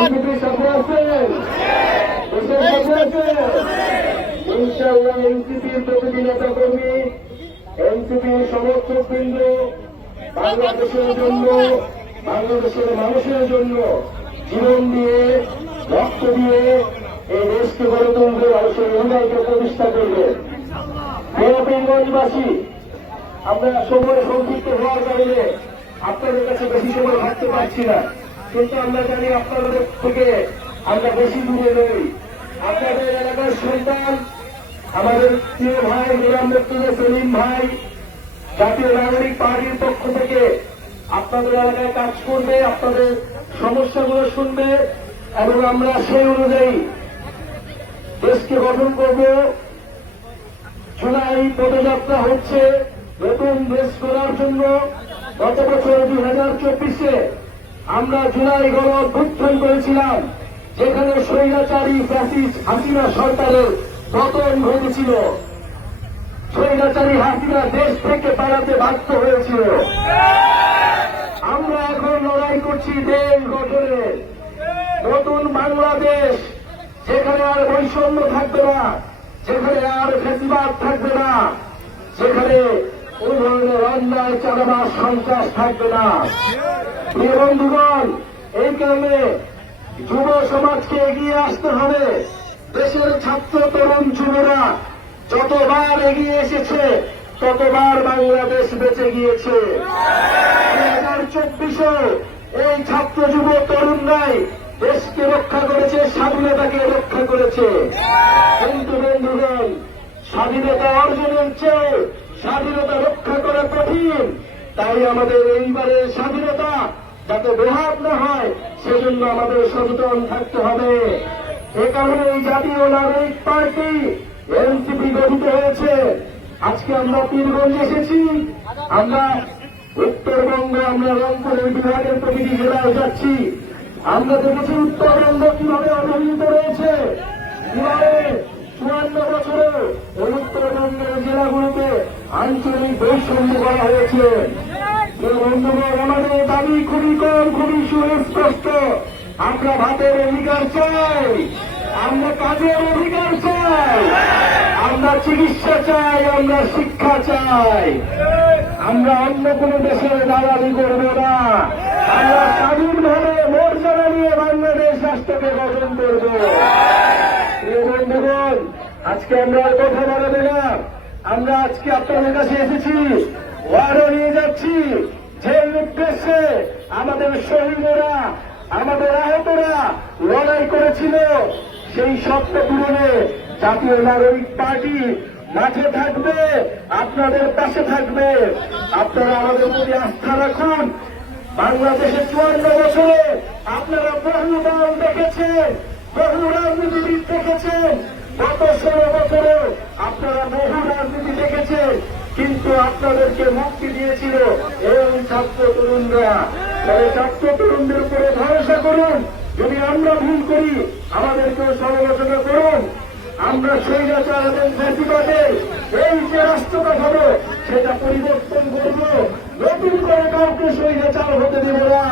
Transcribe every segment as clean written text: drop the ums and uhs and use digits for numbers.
এনসিপির সাথে আছেন, দেশের সাথে আছেন। ইনশাআল্লাহ এনসিপির প্রতিটি নেতা কর্মী, এনসিপির সমর্থক বৃন্দ বাংলাদেশের জন্য, বাংলাদেশের মানুষের জন্য জীবন দিয়ে, রক্ত দিয়ে এই দেশকে গড়ে তুলবে, মানুষের উন্নয়নকে প্রতিষ্ঠা করবে। বেঙ্গলবাসী, আমরা সময় সংক্ষিপ্ত হওয়ার কারণে আপনাদের কাছে বেশি সময় থাকতে পারছি না, কিন্তু আমরা জানি আপনাদের থেকে আমরা বেশি দূরে নেই। আপনাদের এলাকার সন্তান, আমাদের প্রিয় ভাই নিরামুক্ত সেলিম ভাই জাতীয় নাগরিক পার্টির পক্ষ থেকে আপনাদের এলাকায় কাজ করবে, আপনাদের সমস্যাগুলো শুনবে এবং আমরা সেই অনুযায়ী দেশকে গঠন করব। জুলাই পদযাত্রা হচ্ছে নতুন দেশ গড়ার জন্য। গত বছর 2024-এ আমরা জুলাই গণ অভ্যুত্থান করেছিলাম, যেখানে স্বৈরাচারী ফ্যাসিস্ট হাসিনা সরকারের পতন ঘটেছিল। স্বৈরাচারী হাসিনা দেশ থেকে পালাতে বাধ্য হয়েছিল। আমরা এখন লড়াই করছি দেশ গঠনের, নতুন বাংলাদেশ, যেখানে আর বৈষম্য থাকবে না, যেখানে আর ফ্যাসিবাদ থাকবে না, যেখানে কোন ধরনের অন্যায়, চাঁদাবাজ, সন্ত্রাস থাকবে না। প্রিয় বন্ধুগণ, এই কারণে যুব সমাজকে এগিয়ে আসতে হবে। দেশের ছাত্র তরুণ যুবরা যতবার এগিয়ে এসেছে ততবার বাংলাদেশ বেঁচে গিয়েছে। 2024-এ এই ছাত্র যুব তরুণরাই দেশকে রক্ষা করেছে, স্বাধীনতাকে রক্ষা করেছে। কিন্তু বন্ধুগণ, স্বাধীনতা অর্জনের চেয়ে স্বাধীনতা রক্ষা করা কঠিন। তাই আমাদের এইবারের স্বাধীনতা যাতে বেহাত না হয়, সেজন্য আমাদের সচেতন থাকতে হবে। এ কারণে এই জাতীয় নাগরিক পার্টি এনসিপি গঠিত হয়েছে। আজকে আমরা পীরগঞ্জ এসেছি, আমরা উত্তরবঙ্গে, আমরা রংপুরের বিভাগের প্রতিটি জেলায় যাচ্ছি। আমরা দেখেছি উত্তরবঙ্গ কিভাবে অবহেলিত রয়েছে, কিভাবে 54 বছরে ওই উত্তরবঙ্গের জেলাগুলোতে আঞ্চলিক বৈষম্য করা হয়েছে। বন্ধুগণ, আমাদের দাবি খুবই কম, খুবই সুস্পষ্ট। আমরা ভাতের অধিকার চাই, আমরা কাজের অধিকার চাই, আমরা চিকিৎসা চাই, আমরা শিক্ষা চাই। আমরা অন্য কোন দেশের দালালি করব না। আমরা স্বাধীনভাবে মর্যাদা নিয়ে বাংলাদেশ রাষ্ট্রকে গঠন করব। প্রিয় বন্ধুগণ, আজকে আমরা আর কথা বলবে না। আমরা আজকে আপনাদের কাছে এসেছি, ওয়ারও নিয়ে যাচ্ছি, যে উদ্দেশ্যে আমাদের শহীদরা, আমাদের আহতরা লড়াই করেছিল, সেই স্বপ্ন পূরণে জাতীয় নাগরিক পার্টি মাঠে থাকবে, আপনাদের পাশে থাকবে। আপনারা আমাদের প্রতি আস্থা রাখুন। বাংলাদেশে 54 বছরে আপনারা বহু দল দেখেছেন, বহু রাজনীতিবিদ দেখেছেন, গত 16 বছরে আপনারা বহু রাজনীতি দেখেছেন, কিন্তু আপনাদেরকে মুক্তি দিয়েছিল এই ছাত্র তরুণরা। তবে ছাত্র তরুণদের উপরে ভরসা করুন। যদি আমরা ভুল করি, আমাদেরকেও সমালোচনা করুন। আমরা স্বৈরাচার এবং ফ্যাসিবাদের এই যে রাষ্ট্রটা হবে, সেটা পরিবর্তন করব। নতুন করে কাউকে স্বৈরাচার হতে দেব না,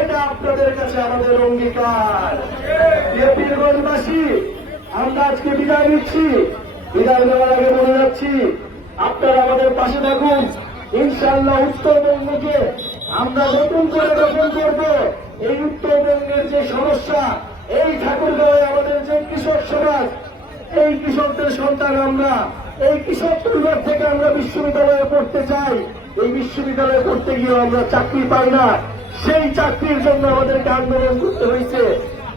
এটা আপনাদের কাছে আমাদের অঙ্গীকার। পীরগঞ্জবাসী, আমরা আজকে বিদায় নিচ্ছি। বিদায় নেওয়ার আগে বলে যাচ্ছি, আপনারা আমাদের পাশে থাকুন। ইনশাআল্লাহ উত্তরবঙ্গকে আমরা নতুন করে গঠন করব। এই উত্তরবঙ্গের যে সমস্যা, এই ঠাকুরগাঁওয়ে আমাদের যে কৃষক সমাজ, এই কৃষকদের সন্তান আমরা, এই কৃষক পরিবার থেকে আমরা বিশ্ববিদ্যালয়ে পড়তে চাই। এই বিশ্ববিদ্যালয়ে পড়তে গিয়ে আমরা চাকরি পাই না, সেই চাকরির জন্য আমাদেরকে আন্দোলন করতে হয়েছে,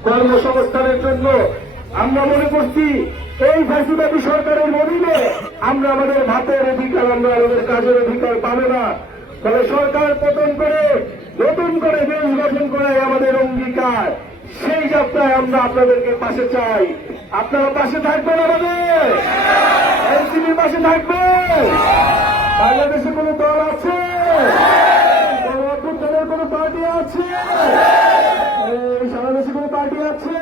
কর্মসংস্থানের জন্য। আমরা মনে করছি এই ফ্যাসিবাদী সরকারের অধীনে আমরা আমাদের ভাতের অধিকার, আমরা আমাদের কাজের অধিকার পাবো না। তবে সরকার পতন করে নতুন করে দেশ গঠন করাই আমাদের অঙ্গীকার। সেই যাত্রায় আমরা আপনাদেরকে পাশে চাই। আপনারা পাশে থাকবেন, আমাদের এনসিপির পাশে থাকবেন। বাংলাদেশে কোন দল আছে, কোন অভ্যুত্থানের কোন পার্টি আছে, এই সারা দেশে কোন পার্টি আছে?